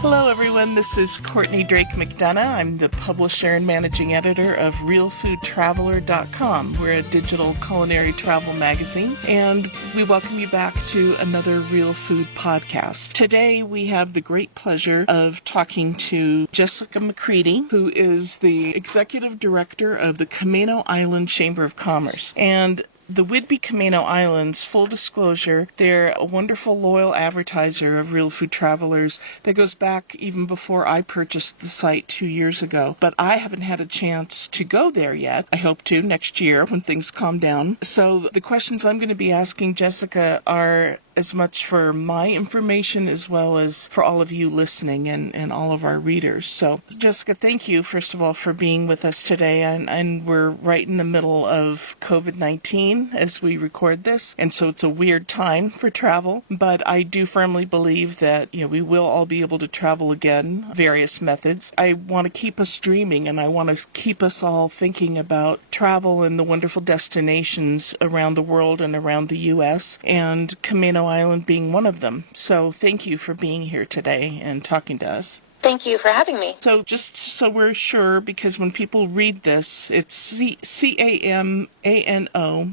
Hello everyone, this is Courtney Drake McDonough. I'm the publisher and managing editor of RealFoodTraveler.com. We're a digital culinary travel magazine, and we welcome you back to another Real Food podcast. Today we have the great pleasure of talking to Jessica McCready, who is the executive director of the Camano Island Chamber of Commerce. And the Whidbey Camano Islands, full disclosure, they're a wonderful loyal advertiser of Real Food Travelers that goes back even before I purchased the site 2 years ago. But I haven't had a chance to go there yet. I hope to next year when things calm down. So the questions I'm going to be asking Jessica are as much for my information as well as for all of you listening and all of our readers. So, Jessica, thank you, first of all, for being with us today. And we're right in the middle of COVID-19 as we record this, and so it's a weird time for travel. But I do firmly believe that we will all be able to travel again, various methods. I want to keep us dreaming, and I want to keep us all thinking about travel and the wonderful destinations around the world and around the U.S., and Camano Island being one of them. So thank you for being here today and talking to us. Thank you for having me. So just so we're sure, because when people read this, it's C-A-M-A-N-O,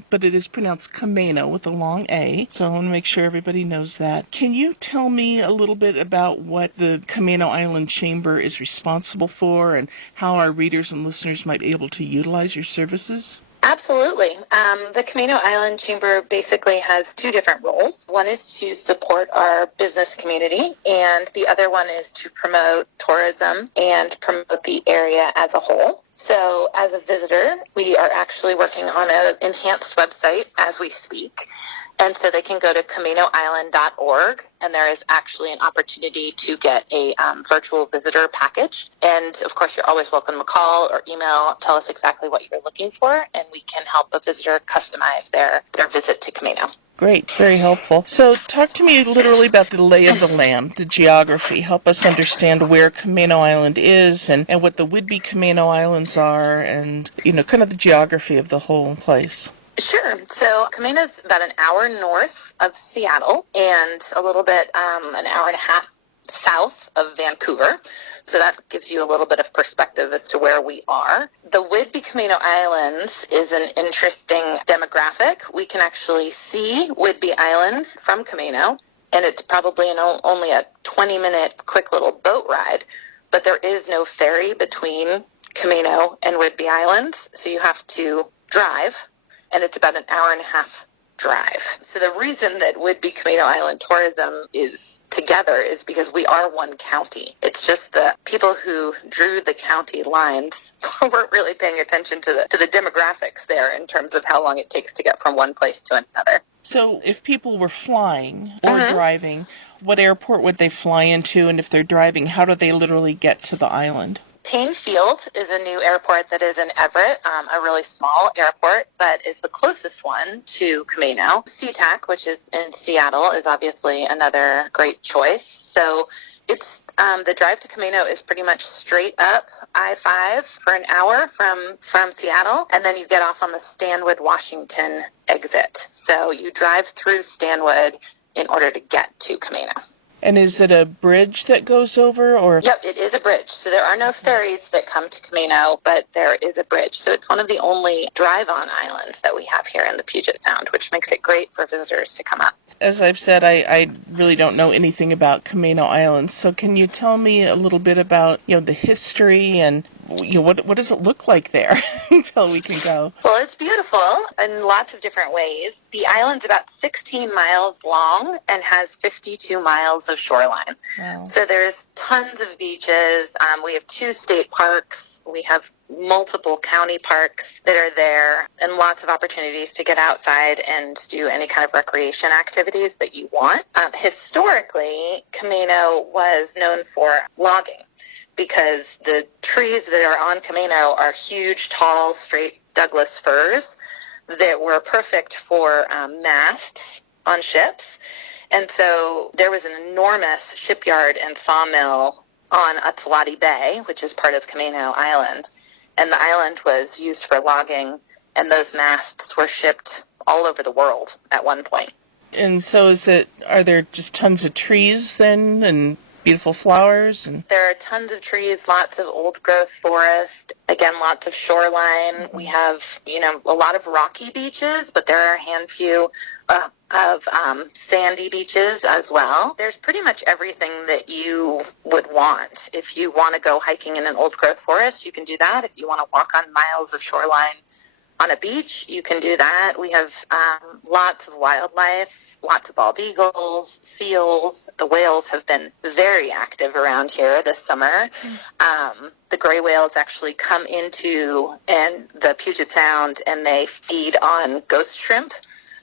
but it is pronounced Camano with a long A. So I want to make sure everybody knows that. Can you tell me a little bit about what the Camano Island Chamber is responsible for and how our readers and listeners might be able to utilize your services? Absolutely. The Camano Island Chamber basically has two different roles. One is to support our business community, and the other one is to promote tourism and promote the area as a whole. So as a visitor, we are actually working on an enhanced website as we speak. And so they can go to CamanoIsland.org, and there is actually an opportunity to get a virtual visitor package. And, of course, you're always welcome to call or email, tell us exactly what you're looking for, and we can help a visitor customize their visit to Camano. Great, very helpful. So talk to me literally about the lay of the land, the geography. Help us understand where Camano Island is and what the Whidbey Camano Islands are and, kind of the geography of the whole place. Sure. So Camano is about an hour north of Seattle and a little bit, an hour and a half south of Vancouver. So that gives you a little bit of perspective as to where we are. The Whidbey Camano Islands is an interesting demographic. We can actually see Whidbey Island from Camano, and it's probably only a 20-minute quick little boat ride, but there is no ferry between Camano and Whidbey Islands, so you have to drive, and it's about an hour and a half drive. So the reason that Whidbey Camano Island tourism is together is because we are one county. It's just the people who drew the county lines weren't really paying attention to the demographics there in terms of how long it takes to get from one place to another. So if people were flying or driving, what airport would they fly into? And if they're driving, how do they literally get to the island? Payne Field is a new airport that is in Everett, a really small airport, but is the closest one to Camano. SeaTac, which is in Seattle, is obviously another great choice. So it's the drive to Camano is pretty much straight up I-5 for an hour from Seattle, and then you get off on the Stanwood, Washington exit. So you drive through Stanwood in order to get to Camano. And is it a bridge that goes over, or? Yep, it is a bridge. So there are no ferries that come to Camano, but there is a bridge. So it's one of the only drive-on islands that we have here in the Puget Sound, which makes it great for visitors to come up. As I've said, I really don't know anything about Camano Island. So can you tell me a little bit about, the history and what does it look like there until we can go? Well, it's beautiful in lots of different ways. The island's about 16 miles long and has 52 miles of shoreline. Wow. So there's tons of beaches. We have 2 state parks. We have multiple county parks that are there, and lots of opportunities to get outside and do any kind of recreation activities that you want. Historically, Camano was known for logging, because the trees that are on Camano are huge, tall, straight Douglas firs that were perfect for masts on ships. And so there was an enormous shipyard and sawmill on Utsalati Bay, which is part of Camano Island. And the island was used for logging, and those masts were shipped all over the world at one point. And so are there just tons of trees then, and beautiful flowers. And there are tons of trees, lots of old growth forest, again, lots of shoreline. We have, a lot of rocky beaches, but there are a handful of sandy beaches as well. There's pretty much everything that you would want. If you want to go hiking in an old growth forest, you can do that. If you want to walk on miles of shoreline on a beach, you can do that. We have lots of wildlife, lots of bald eagles, seals. The whales have been very active around here this summer. The gray whales actually come into the Puget Sound, and they feed on ghost shrimp,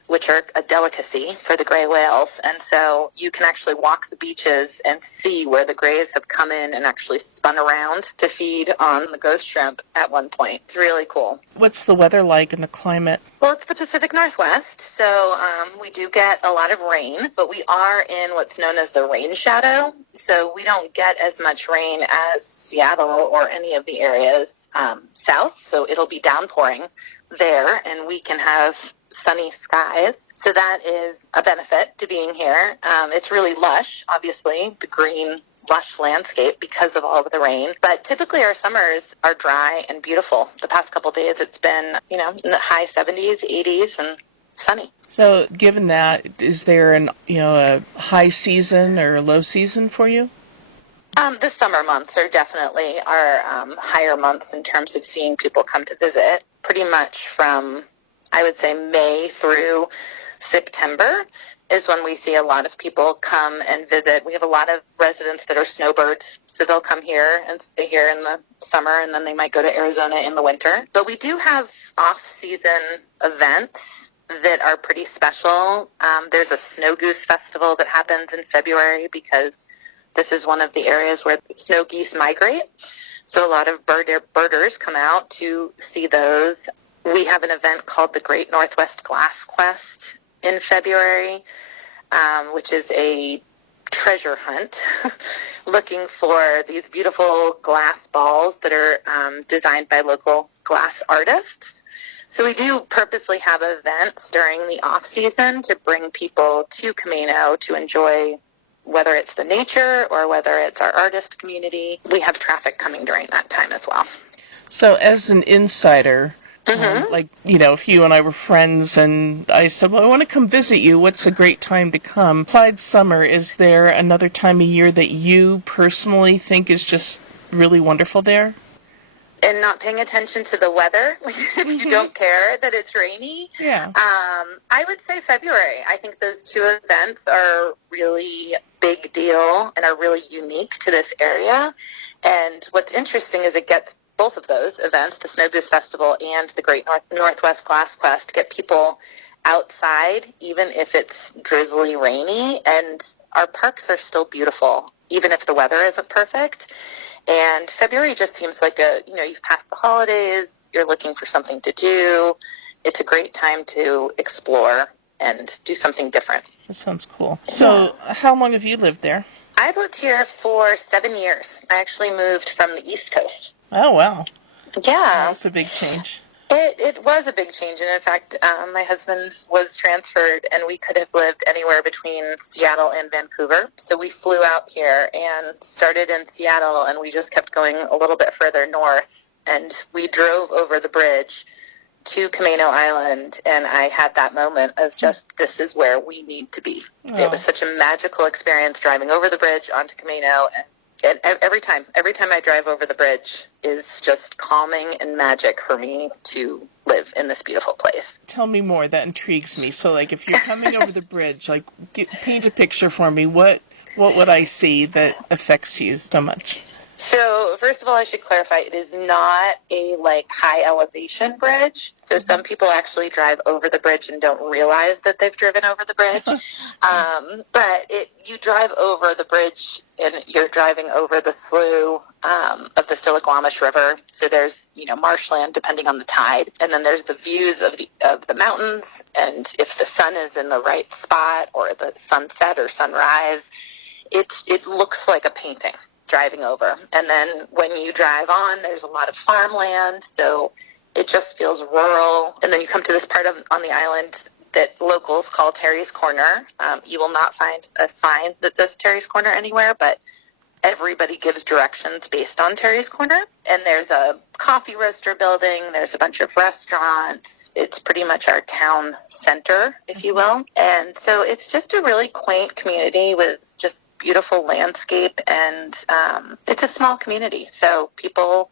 which are a delicacy for the gray whales. And so you can actually walk the beaches and see where the grays have come in and actually spun around to feed on the ghost shrimp at one point. It's really cool. What's the weather like and the climate? Well, it's the Pacific Northwest, so we do get a lot of rain, but we are in what's known as the rain shadow, so we don't get as much rain as Seattle or any of the areas south, so it'll be downpouring there, and we can have sunny skies. So that is a benefit to being here. It's really lush, obviously, the green, lush landscape because of all of the rain. But typically our summers are dry and beautiful. The past couple of days it's been, in the high 70s, 80s, and sunny. So given that, is there a high season or low season for you? The summer months are definitely our higher months in terms of seeing people come to visit. Pretty much from, I would say, May through September is when we see a lot of people come and visit. We have a lot of residents that are snowbirds, so they'll come here and stay here in the summer, and then they might go to Arizona in the winter. But we do have off-season events that are pretty special. There's a Snow Goose Festival that happens in February because this is one of the areas where snow geese migrate. So a lot of birders come out to see those. We have an event called the Great Northwest Glass Quest in February, which is a treasure hunt looking for these beautiful glass balls that are designed by local glass artists. So we do purposely have events during the off-season to bring people to Camano to enjoy, whether it's the nature or whether it's our artist community. We have traffic coming during that time as well. So as an insider, if you and I were friends and I said, well, I want to come visit you, what's a great time to come? Besides summer, is there another time of year that you personally think is just really wonderful there? And not paying attention to the weather, if you don't care that it's rainy. Yeah. I would say February. I think those two events are really big deal and are really unique to this area. And what's interesting is it gets both of those events, the Snow Goose Festival and the Great Northwest Glass Quest, get people outside, even if it's drizzly rainy. And our parks are still beautiful, even if the weather isn't perfect. And February just seems like you've passed the holidays, you're looking for something to do. It's a great time to explore and do something different. That sounds cool. So how long have you lived there? I've lived here for 7 years. I actually moved from the East Coast. Oh, wow. Yeah. That's a big change. It was a big change, and in fact, my husband was transferred, and we could have lived anywhere between Seattle and Vancouver. So we flew out here and started in Seattle, and we just kept going a little bit further north, and we drove over the bridge to Camano Island, and I had that moment of just, this is where we need to be. Oh. It was such a magical experience driving over the bridge onto Camano, and every time I drive over the bridge is just calming and magic for me to live in this beautiful place. Tell me more. That intrigues me. So, if you're coming over the bridge, paint a picture for me. What would I see that affects you so much? So, first of all, I should clarify, it is not a, high elevation bridge. So some people actually drive over the bridge and don't realize that they've driven over the bridge. But you drive over the bridge and you're driving over the slough of the Stillaguamish River. So there's, marshland depending on the tide. And then there's the views of the mountains. And if the sun is in the right spot or the sunset or sunrise, it looks like a painting driving over. And then when you drive on, there's a lot of farmland, so it just feels rural. And then you come to this part on the island that locals call Terry's Corner. You will not find a sign that says Terry's Corner anywhere, but everybody gives directions based on Terry's Corner. And there's a coffee roaster building. There's a bunch of restaurants. It's pretty much our town center, if you will. And so it's just a really quaint community with just beautiful landscape. And it's a small community. So people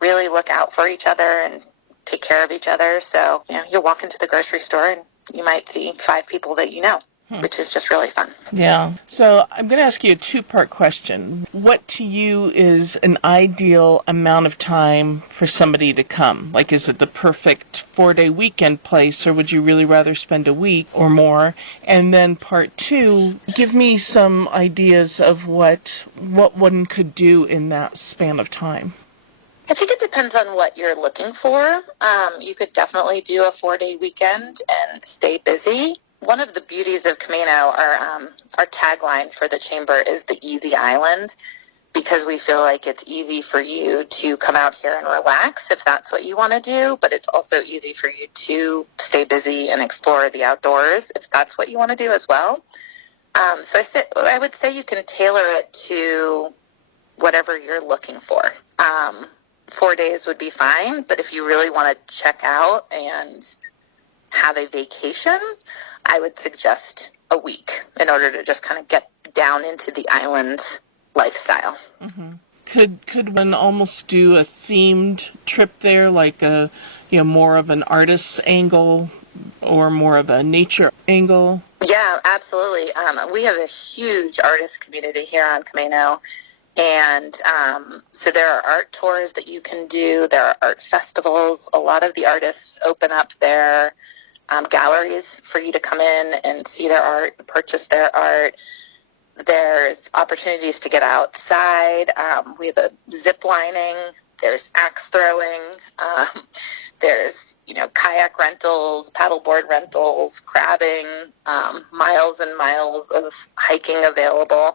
really look out for each other and take care of each other. So, you'll walk into the grocery store and you might see 5 people that you know, which is just really fun. Yeah. So I'm going to ask you a 2-part question. What to you is an ideal amount of time for somebody to come? Like, is it the perfect 4-day weekend place, or would you really rather spend a week or more? And then part 2, give me some ideas of what one could do in that span of time. I think it depends on what you're looking for. You could definitely do a 4-day weekend and stay busy. One of the beauties of Camano, our tagline for the chamber is the Easy Island, because we feel like it's easy for you to come out here and relax if that's what you want to do, but it's also easy for you to stay busy and explore the outdoors if that's what you want to do as well. So I would say you can tailor it to whatever you're looking for. 4 days would be fine, but if you really want to check out and have a vacation, I would suggest a week in order to just kind of get down into the island lifestyle. Mm-hmm. Could one almost do a themed trip there, like more of an artist's angle or more of a nature angle? Yeah, absolutely. We have a huge artist community here on Camano. And so there are art tours that you can do. There are art festivals. A lot of the artists open up their galleries for you to come in and see their art, purchase their art. There's opportunities to get outside. We have a zip lining. There's axe throwing. There's, kayak rentals, paddleboard rentals, crabbing, miles and miles of hiking available.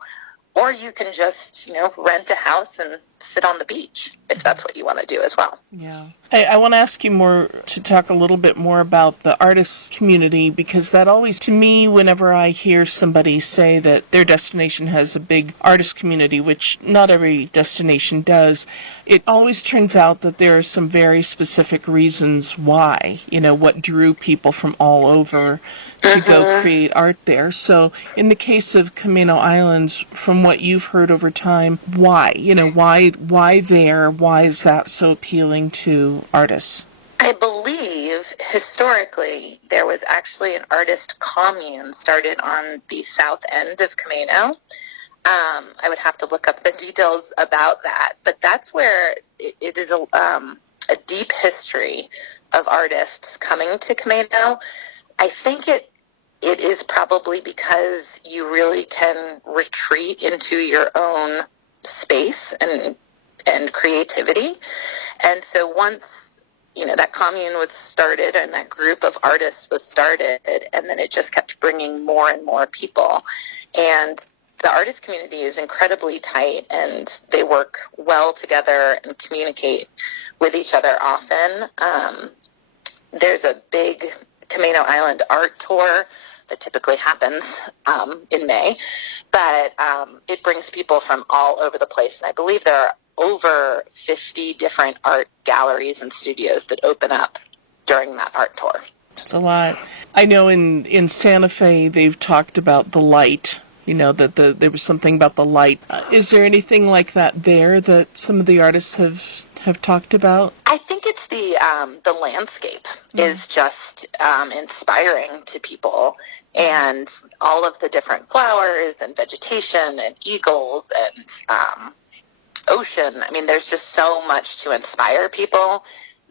Or you can just, rent a house and sit on the beach if that's what you want to do as well. Yeah. I want to ask you to talk a little bit more about the artists community, because that always, to me, whenever I hear somebody say that their destination has a big artist community, which not every destination does, it always turns out that there are some very specific reasons why, what drew people from all over to go create art there. So in the case of Camano Islands, from what you've heard over time, why? Why there? Why is that so appealing to artists? I believe historically there was actually an artist commune started on the south end of Camano. I would have to look up the details about that, but that's where it is a deep history of artists coming to Camano. I think it is probably because you really can retreat into your own space and creativity. And so once, that commune was started and that group of artists was started, and then it just kept bringing more and more people. And the artist community is incredibly tight, and they work well together and communicate with each other often. There's a big Camano Island art tour that typically happens in May, but it brings people from all over the place, and I believe there are over 50 different art galleries and studios that open up during that art tour. It's a lot. I know in Santa Fe they've talked about the light, that there was something about the light. Is there anything like that there that some of the artists have talked about? I think it's the landscape is just inspiring to people, and all of the different flowers and vegetation and eagles and ocean. I mean, there's just so much to inspire people.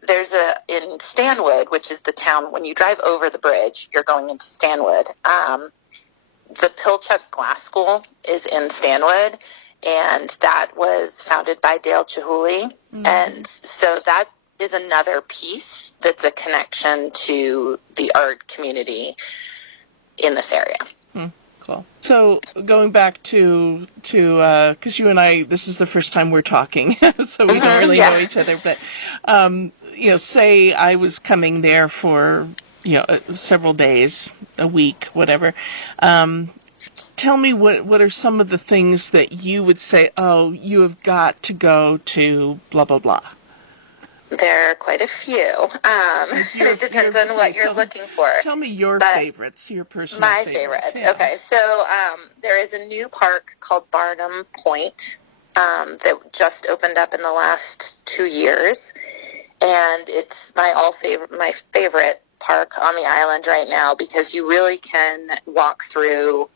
There's in Stanwood, which is the town, when you drive over the bridge, you're going into Stanwood. The Pilchuck Glass School is in Stanwood, and that was founded by Dale Chihuly. And so that is another piece that's a connection to the art community in this area. Cool. So going back to because you and I, this is the first time we're talking, so we don't really know each other. But say I was coming there for several days, a week, whatever. tell me what are some of the things that you would say, oh, you have got to go to blah, blah, blah. There are quite a few. It depends on what you're looking for. Tell me your favorites, your personal favorites. My favorite. Okay, so there is a new park called Barnum Point that just opened up in the last 2 years, and it's my favorite park on the island right now because you really can walk through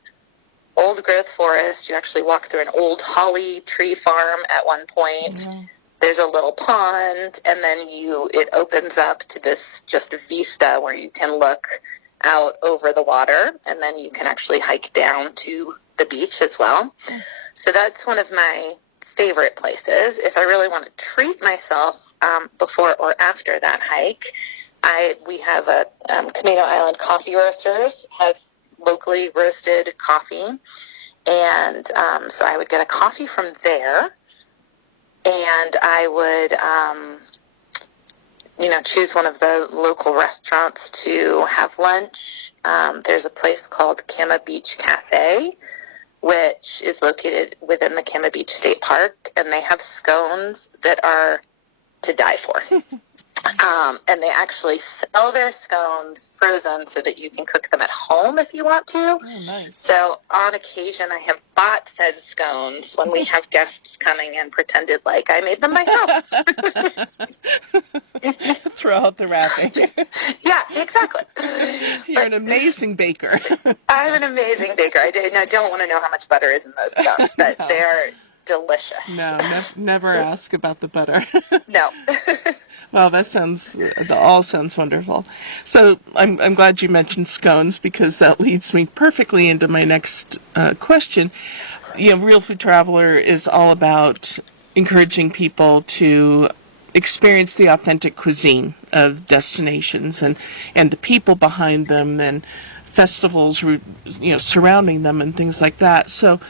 old growth forest. You actually walk through an old holly tree farm at one point. Mm-hmm. There's a little pond, and then it opens up to this just vista where you can look out over the water, and then you can actually hike down to the beach as well. So that's one of my favorite places. If I really want to treat myself before or after that hike, we have a Camano Island Coffee Roasters has locally roasted coffee, and so I would get a coffee from there. And I would, choose one of the local restaurants to have lunch. There's a place called Cama Beach Cafe, which is located within the Cama Beach State Park, and they have scones that are to die for. And they actually sell their scones frozen so that you can cook them at home if you want to. Oh, nice. So on occasion, I have bought said scones when we have guests coming and pretended like I made them myself. Throw out the wrapping. Yeah, exactly. You're an amazing baker. I'm an amazing baker. I don't want to know how much butter is in those scones, but no. They're delicious. No, never ask about the butter. No. Well, that all sounds wonderful. So I'm glad you mentioned scones because that leads me perfectly into my next question. Real Food Traveler is all about encouraging people to experience the authentic cuisine of destinations and the people behind them and festivals, surrounding them and things like that. So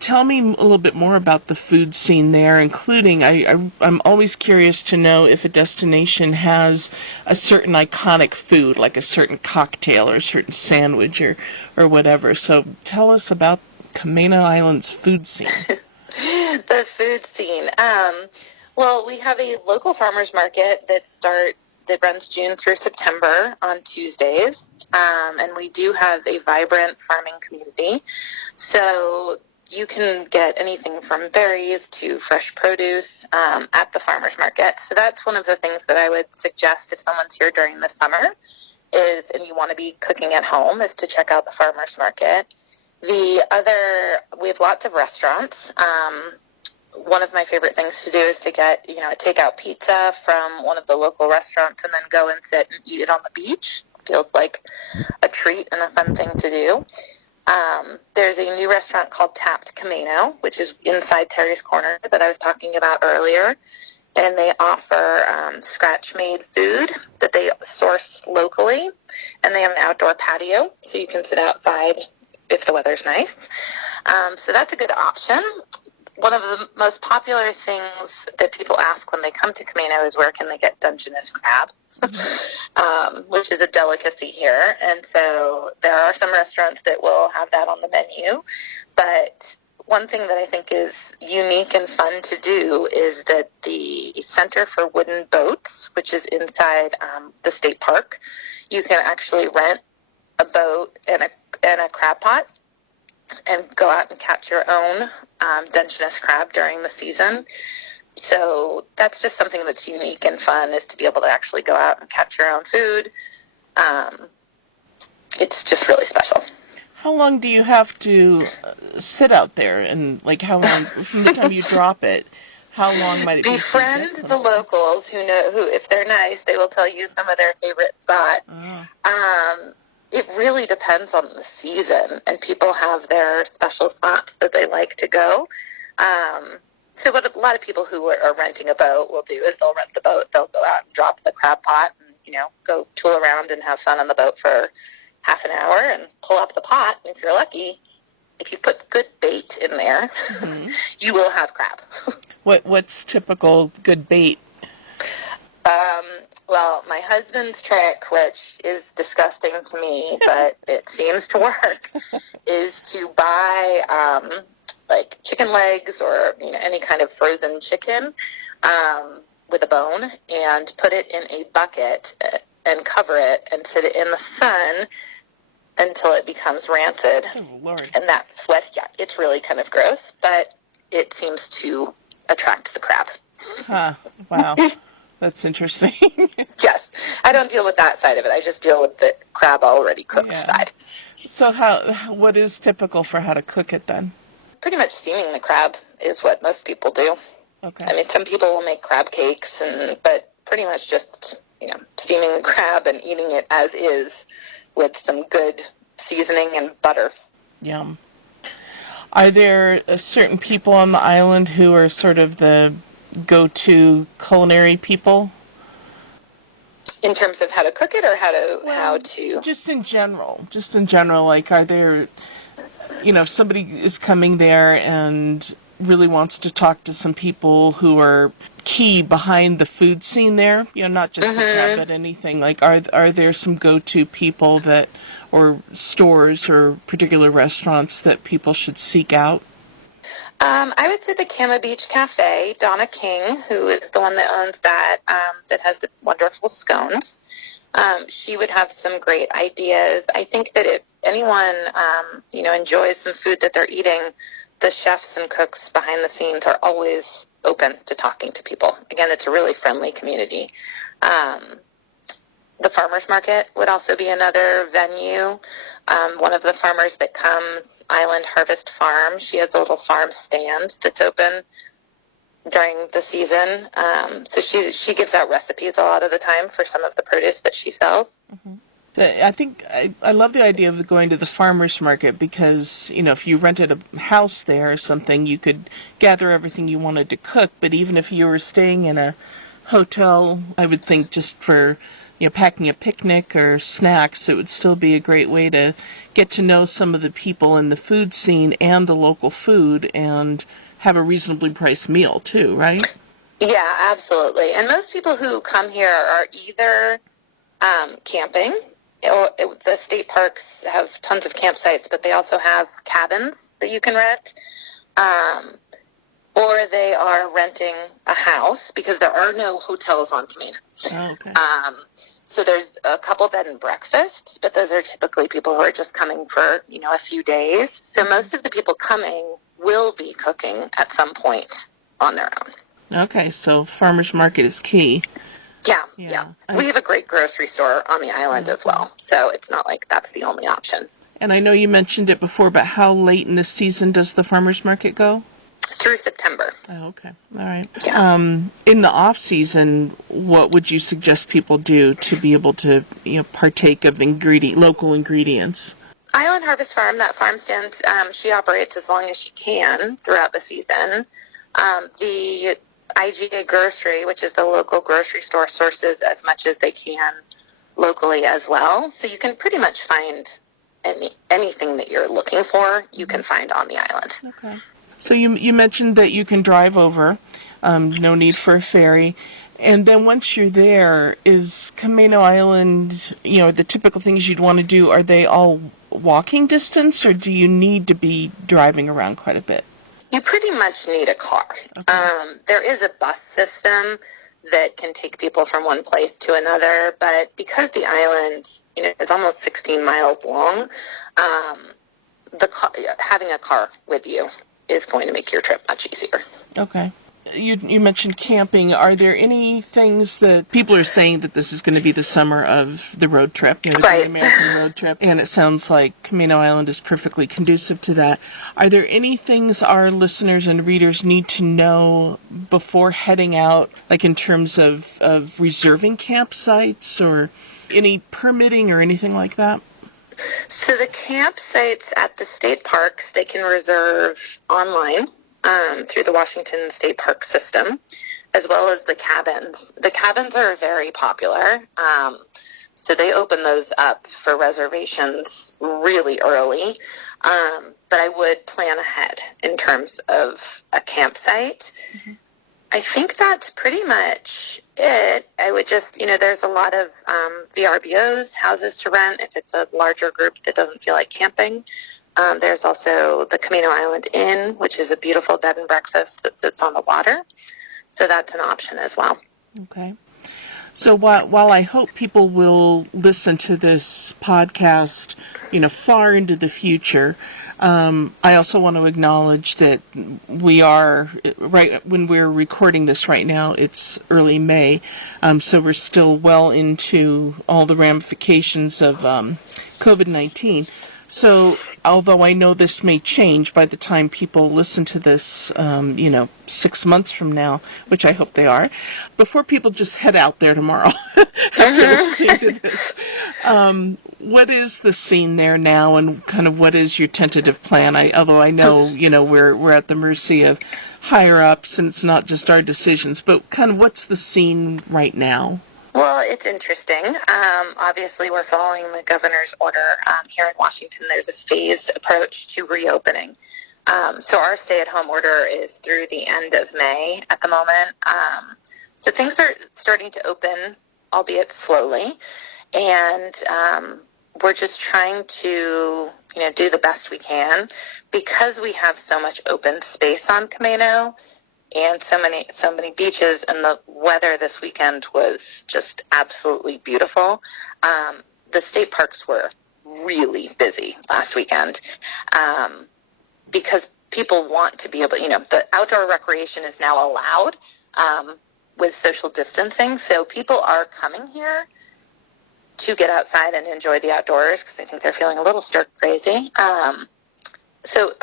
tell me a little bit more about the food scene there, including I'm always curious to know if a destination has a certain iconic food, like a certain cocktail or a certain sandwich or whatever. So tell us about Camano Island's food scene. The food scene. Well, we have a local farmers market that runs June through September on Tuesdays, and we do have a vibrant farming community. So you can get anything from berries to fresh produce at the farmers market. So that's one of the things that I would suggest if someone's here during the summer and you want to be cooking at home is to check out the farmers market. We have lots of restaurants. One of my favorite things to do is to get, a takeout pizza from one of the local restaurants and then go and sit and eat it on the beach. Feels like a treat and a fun thing to do. There's a new restaurant called Tapped Camano, which is inside Terry's Corner that I was talking about earlier. And they offer scratch-made food that they source locally. And they have an outdoor patio, so you can sit outside if the weather's nice. So that's a good option. One of the most popular things that people ask when they come to Camano is where can they get Dungeness crab, which is a delicacy here. And so there are some restaurants that will have that on the menu. But one thing that I think is unique and fun to do is that the Center for Wooden Boats, which is inside the state park, you can actually rent a boat and a crab pot and go out and catch your own Dungeness crab during the season. So that's just something that's unique and fun, is to be able to actually go out and catch your own food. It's just really special. How long do you have to sit out there? And how long, from the time you drop it, how long might it be? Befriend the locals who if they're nice, they will tell you some of their favorite spots. Oh. It really depends on the season, and people have their special spots that they like to go. So what a lot of people who are renting a boat will do is they'll rent the boat, they'll go out and drop the crab pot and, go tool around and have fun on the boat for half an hour and pull up the pot. And if you're lucky, if you put good bait in there, mm-hmm. you will have crab. What's typical good bait? Well, my husband's trick, which is disgusting to me, but it seems to work, is to buy like chicken legs or any kind of frozen chicken with a bone and put it in a bucket and cover it and sit it in the sun until it becomes rancid. Oh, Lord. And that's what, it's really kind of gross, but it seems to attract the crab. Huh. Wow. That's interesting. Yes. I don't deal with that side of it. I just deal with the crab already cooked side. So what is typical for how to cook it then? Pretty much steaming the crab is what most people do. Okay. I mean, some people will make crab cakes, but pretty much just, steaming the crab and eating it as is with some good seasoning and butter. Yum. Are there certain people on the island who are sort of the go-to culinary people? In terms of how to cook it or how to... Just in general, like, are there, if somebody is coming there and really wants to talk to some people who are key behind the food scene there, not just the crab, but anything, like, are there some go-to people or stores or particular restaurants that people should seek out? I would say the Camano Beach Cafe, Donna King, who is the one that owns that, that has the wonderful scones. She would have some great ideas. I think that if anyone, enjoys some food that they're eating, the chefs and cooks behind the scenes are always open to talking to people. Again, it's a really friendly community. The farmers market would also be another venue. One of the farmers that comes, Island Harvest Farm, she has a little farm stand that's open during the season. So she gives out recipes a lot of the time for some of the produce that she sells. Mm-hmm. I think I love the idea of going to the farmers market because, if you rented a house there or something, you could gather everything you wanted to cook. But even if you were staying in a hotel, I would think just for packing a picnic or snacks, it would still be a great way to get to know some of the people in the food scene and the local food and have a reasonably priced meal too, right? Yeah, absolutely. And most people who come here are either camping. The state parks have tons of campsites, but they also have cabins that you can rent. Or they are renting a house because there are no hotels on Camano. Oh, okay. So there's a couple bed and breakfasts, but those are typically people who are just coming for, a few days. So most of the people coming will be cooking at some point on their own. Okay, so farmers market is key. Yeah. We have a great grocery store on the island as well, so it's not like that's the only option. And I know you mentioned it before, but how late in the season does the farmers market go? Through September. Oh, okay. All right. Yeah. In the off season, what would you suggest people do to be able to, partake of local ingredients? Island Harvest Farm, that farm stand, she operates as long as she can throughout the season. The IGA Grocery, which is the local grocery store, sources as much as they can locally as well. So you can pretty much find anything that you're looking for, you can find on the island. Okay. So you mentioned that you can drive over, no need for a ferry. And then once you're there, is Camano Island, the typical things you'd want to do, are they all walking distance, or do you need to be driving around quite a bit? You pretty much need a car. Okay. There is a bus system that can take people from one place to another, but because the island, is almost 16 miles long, having a car with you is going to make your trip much easier. Okay. You mentioned camping. Are there any things that people are saying that this is going to be the summer of the road trip, the Great American road trip, and it sounds like Camano Island is perfectly conducive to that. Are there any things our listeners and readers need to know before heading out, like in terms of reserving campsites or any permitting or anything like that? So the campsites at the state parks, they can reserve online through the Washington State Park system, as well as the cabins. The cabins are very popular, so they open those up for reservations really early, but I would plan ahead in terms of a campsite. Mm-hmm. I think that's pretty much it. I would just, there's a lot of VRBOs, houses to rent, if it's a larger group that doesn't feel like camping. There's also the Camano Island Inn, which is a beautiful bed and breakfast that sits on the water. So that's an option as well. Okay. So while I hope people will listen to this podcast, far into the future, I also want to acknowledge that we are, right when we're recording this right now, it's early May, so we're still well into all the ramifications of COVID-19. So although I know this may change by the time people listen to this, 6 months from now, which I hope they are, before people just head out there tomorrow after listening to this, what is the scene there now, and kind of what is your tentative plan? Although I know, we're at the mercy of higher ups and it's not just our decisions, but kind of what's the scene right now? Well, it's interesting. Obviously, we're following the governor's order here in Washington. There's a phased approach to reopening. So our stay-at-home order is through the end of May at the moment. So things are starting to open, albeit slowly. And we're just trying to, do the best we can. Because we have so much open space on Camano, and so many beaches, and the weather this weekend was just absolutely beautiful. The state parks were really busy last weekend because people want to be able, the outdoor recreation is now allowed with social distancing, so people are coming here to get outside and enjoy the outdoors because I think they're feeling a little stir crazy.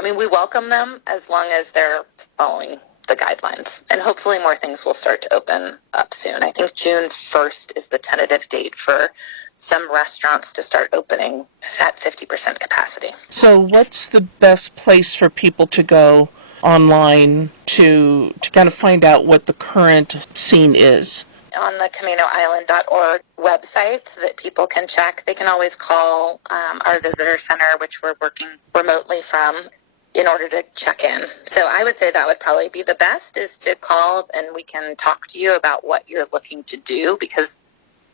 We welcome them as long as they're following the guidelines, and hopefully more things will start to open up soon. I think June 1st is the tentative date for some restaurants to start opening at 50% capacity. So what's the best place for people to go online to kind of find out what the current scene is? On the CamanoIsland.org website so that people can check. They can always call our visitor center, which we're working remotely from, in order to check in. So I would say that would probably be the best, is to call and we can talk to you about what you're looking to do, because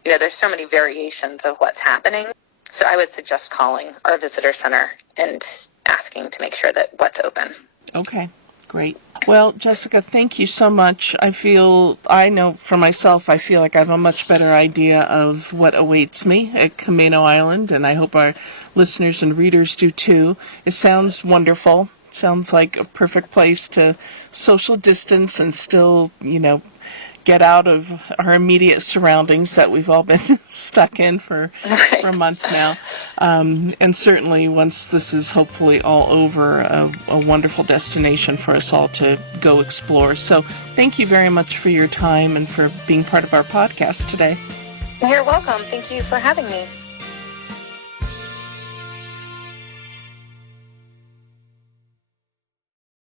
there's so many variations of what's happening. So I would suggest calling our visitor center and asking to make sure that what's open. Okay, great. Well, Jessica, thank you so much. I know for myself, I feel like I have a much better idea of what awaits me at Camano Island, and I hope our listeners and readers do too. It sounds wonderful. It sounds like a perfect place to social distance and still, get out of our immediate surroundings that we've all been stuck in for months now. And certainly once this is hopefully all over, a wonderful destination for us all to go explore. So thank you very much for your time and for being part of our podcast today. You're welcome. Thank you for having me.